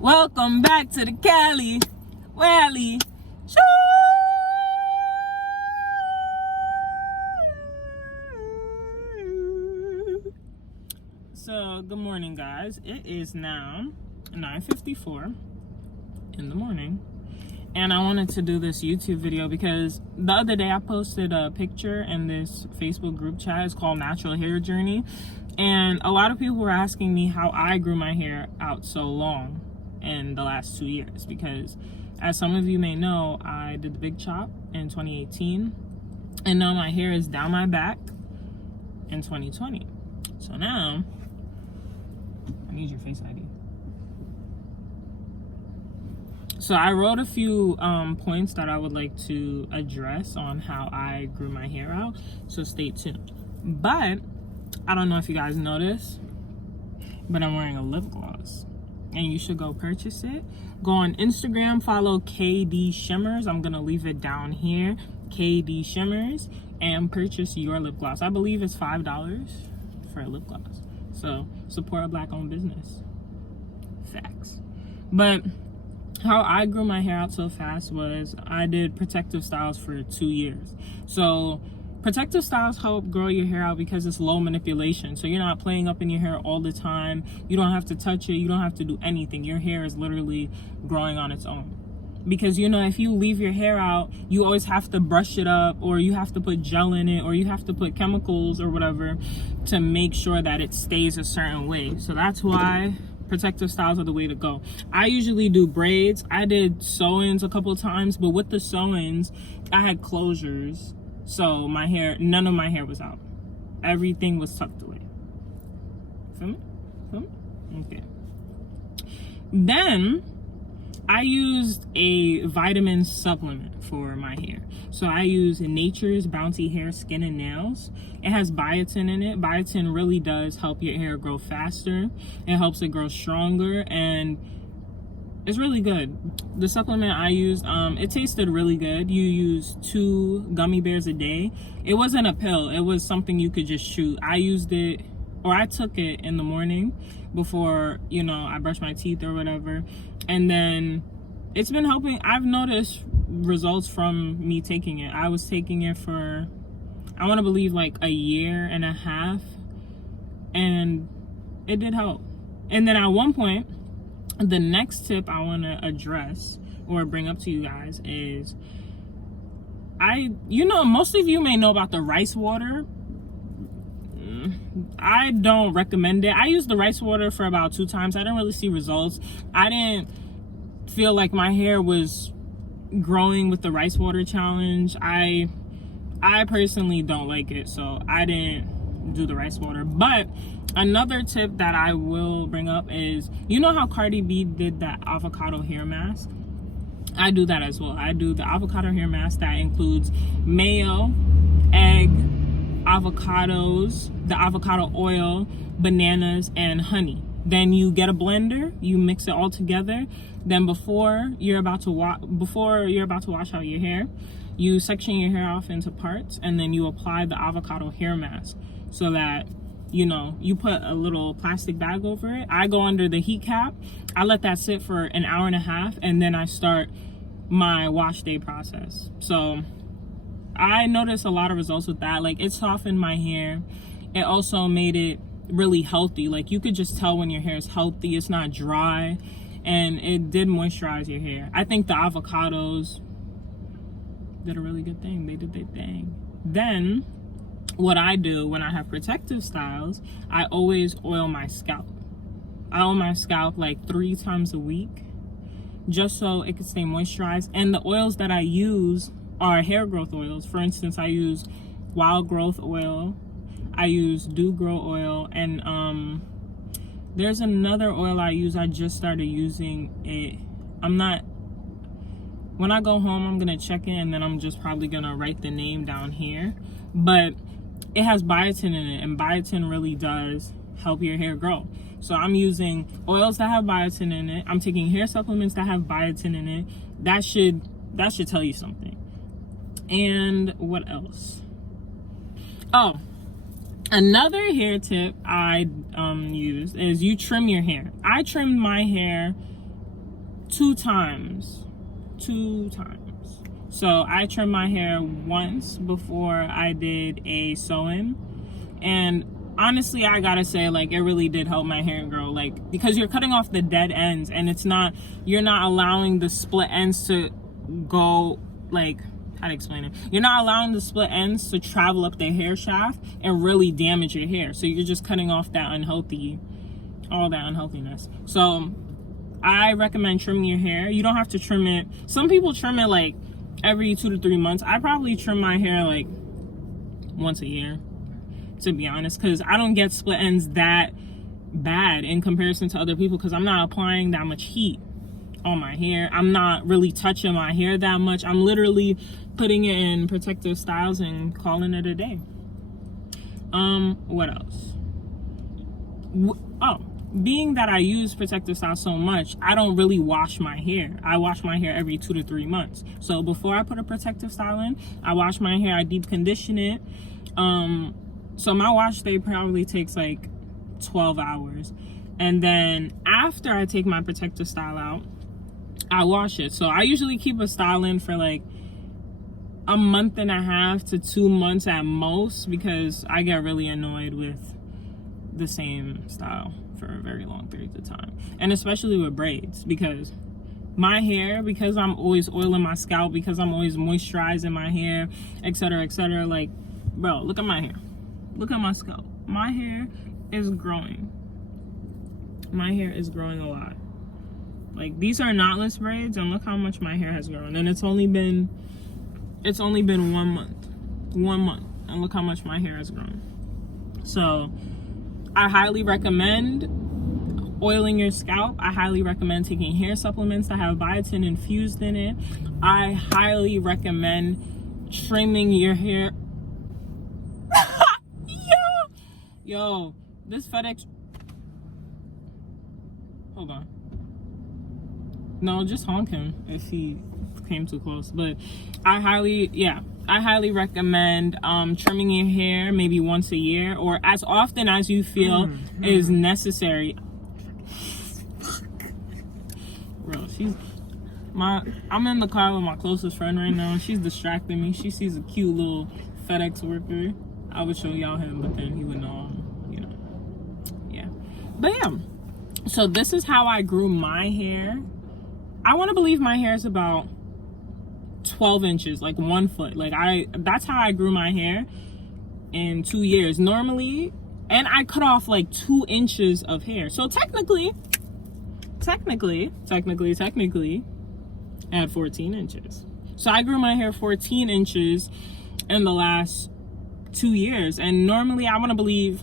Welcome back to the Cali WALI Show. So, good morning, guys. It is now 9:54 in the morning. And I wanted to do this YouTube video because the other day I posted a picture in this Facebook group chat. It's called Natural Hair Journey. And a lot of people were asking me how I grew my hair out so long in the last 2 years. Because as some of you may know, I did the big chop in 2018. And now my hair is down my back in 2020. So now, I need your Face ID. So I wrote a few points that I would like to address on how I grew my hair out. So stay tuned. But I don't know if you guys noticed, but I'm wearing a lip gloss. And you should go purchase it. Go on Instagram, follow KD Shimmers. I'm going to leave it down here. KD Shimmers. And purchase your lip gloss. I believe it's $5 for a lip gloss. So support a black-owned business. Facts. But how I grew my hair out so fast was I did protective styles for 2 years. So protective styles help grow your hair out because it's low manipulation. So you're not playing up in your hair all the time. You don't have to touch it. You don't have to do anything. Your hair is literally growing on its own. Because, you know, if you leave your hair out, you always have to brush it up, or you have to put gel in it, or you have to put chemicals or whatever to make sure that it stays a certain way. So that's why protective styles are the way to go. I usually do braids. I did sew-ins a couple times, but with the sew-ins, I had closures. So my hair, none of my hair was out. Everything was tucked away. Feel me? Feel me? Okay. Then I used a vitamin supplement for my hair. So I use Nature's Bounty Hair Skin and Nails. It has biotin in it. Biotin really does help your hair grow faster. It helps it grow stronger, and it's really good. The supplement I used, it tasted really good. You use 2 gummy bears a day. It wasn't a pill. It was something you could just shoot. I used it, or I took it in the morning before, you know, I brush my teeth or whatever. And then it's been helping. I've noticed results from me taking it. I was taking it for, I want to believe, like a year and a half. And it did help. And then at one point, the next tip I want to address or bring up to you guys is, you know, most of you may know about the rice water. I don't recommend it. I used the rice water for about 2 times. I didn't really see results. I didn't feel like my hair was growing with the rice water challenge. I personally don't like it, so I didn't do the rice water. But another tip that I will bring up is, you know how Cardi B did that avocado hair mask? I do that as well. I do the avocado hair mask that includes mayo, egg, avocados, the avocado oil, bananas, and honey. Then you get a blender, you mix it all together. Then before you're about to wash out your hair, you section your hair off into parts, and then you apply the avocado hair mask so that, you know, you put a little plastic bag over it. I go under the heat cap. I let that sit for an hour and a half, and then I start my wash day process. So I noticed a lot of results with that. Like, it softened my hair. It also made it really healthy. Like, you could just tell when your hair is healthy. It's not dry. And it did moisturize your hair. I think the avocados did a really good thing. They did their thing. Then, what I do when I have protective styles, I always oil my scalp. I oil my scalp like 3 times a week, just so it can stay moisturized. And the oils that I use are hair growth oils. For instance, I use wild growth oil, I use dew grow oil, and there's another oil I use. I just started using it. When I go home, I'm gonna check it, and then I'm just probably gonna write the name down here. But it has biotin in it, and biotin really does help your hair grow. So I'm using oils that have biotin in it. I'm taking hair supplements that have biotin in it. That should tell you something. And what else? Oh, Another hair tip I use is you trim your hair. I trimmed my hair 2 times. 2 times. So I trimmed my hair once before I did a sew-in, and honestly, I gotta say, like, it really did help my hair grow, like, because you're cutting off the dead ends, and you're not allowing the split ends to go, like, how to explain it? You're not allowing the split ends to travel up the hair shaft and really damage your hair. So you're just cutting off all that unhealthiness. So I recommend trimming your hair. You don't have to trim it. Some people trim it like every 2 to 3 months. I probably trim my hair like once a year, to be honest, because I don't get split ends that bad in comparison to other people, because I'm not applying that much heat on my hair. I'm not really touching my hair that much. I'm literally putting it in protective styles and calling it a day. What else? Being that I use protective styles so much, I don't really wash my hair. I wash my hair every 2 to 3 months. So before I put a protective style in, I wash my hair, I deep condition it. So my wash day probably takes like 12 hours. And then after I take my protective style out, I wash it. So I usually keep a style in for like a month and a half to 2 months at most, because I get really annoyed with the same style for a very long period of time. And especially with braids, because my hair, because I'm always oiling my scalp, because I'm always moisturizing my hair, etc., etc. Like, bro, look at my hair. Look at my scalp. My hair is growing. My hair is growing a lot. Like, these are knotless braids, and look how much my hair has grown. And it's only been 1 month. 1 month. And look how much my hair has grown. So I highly recommend oiling your scalp. I highly recommend taking hair supplements that have biotin infused in it. I highly recommend trimming your hair. Yo, this FedEx. Hold on. No, just honk him if he came too close. But I highly recommend trimming your hair maybe once a year, or as often as you feel is necessary. Bro, I'm in the car with my closest friend right now, and she's distracting me. She sees a cute little FedEx worker. I would show y'all him, but then he would know, yeah. But yeah, so this is how I grew my hair. I want to believe my hair is about 12 inches, like 1 foot. Like, that's how I grew my hair in 2 years normally. And I cut off like 2 inches of hair. So technically, I had 14 inches. So I grew my hair 14 inches in the last 2 years. And normally I want to believe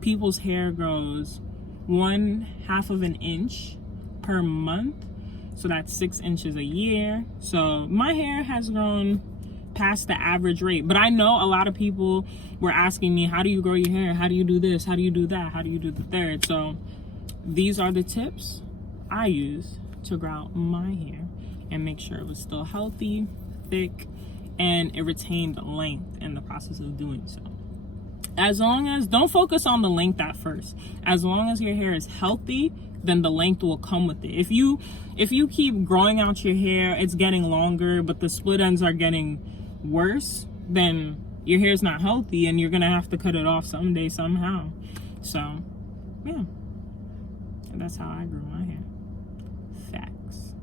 people's hair grows 1/2 of an inch per month. So that's 6 inches a year. So my hair has grown past the average rate. But I know a lot of people were asking me, how do you grow your hair? How do you do this? How do you do that? How do you do the third? So these are the tips I use to grow out my hair and make sure it was still healthy, thick, and it retained length in the process of doing so. As long as, don't focus on the length at first. As long as your hair is healthy, then the length will come with it. If you keep growing out your hair, it's getting longer, but the split ends are getting worse, then your hair's not healthy, and you're gonna have to cut it off someday, somehow. So, yeah. And that's how I grew my hair. Facts.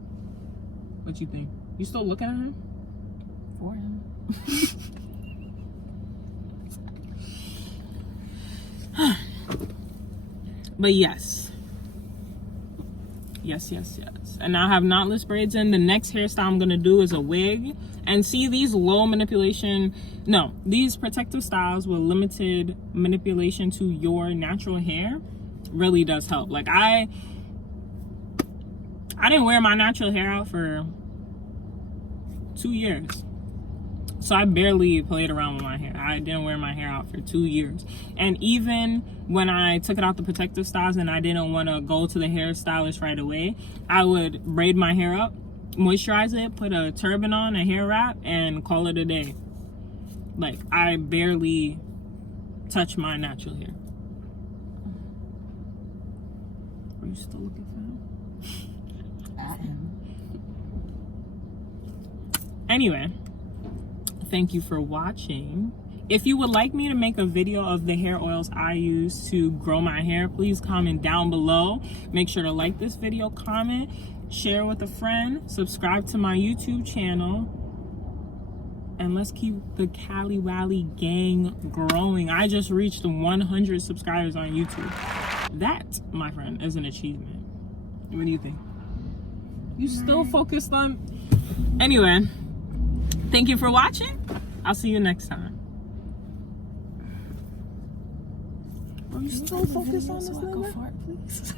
What you think? You still looking at him? For him. But yes, and now I have knotless braids in. The next hairstyle I'm gonna do is a wig. And see, these these protective styles with limited manipulation to your natural hair really does help. Like, I didn't wear my natural hair out for 2 years. So I barely played around with my hair. I didn't wear my hair out for 2 years. And even when I took it out the protective styles and I didn't want to go to the hairstylist right away, I would braid my hair up, moisturize it, put a turban on, a hair wrap, and call it a day. Like, I barely touch my natural hair. Are you still looking for that? Anyway, thank you for watching. If you would like me to make a video of the hair oils I use to grow my hair, please comment down below. Make sure to like this video, comment, share with a friend, subscribe to my YouTube channel, and let's keep the WALI gang growing. I just reached 100 subscribers on YouTube. That, my friend, is an achievement. What do you think? You still focused on... Anyway, thank you for watching. I'll see you next time. Are you still focused on this? Go fart, please.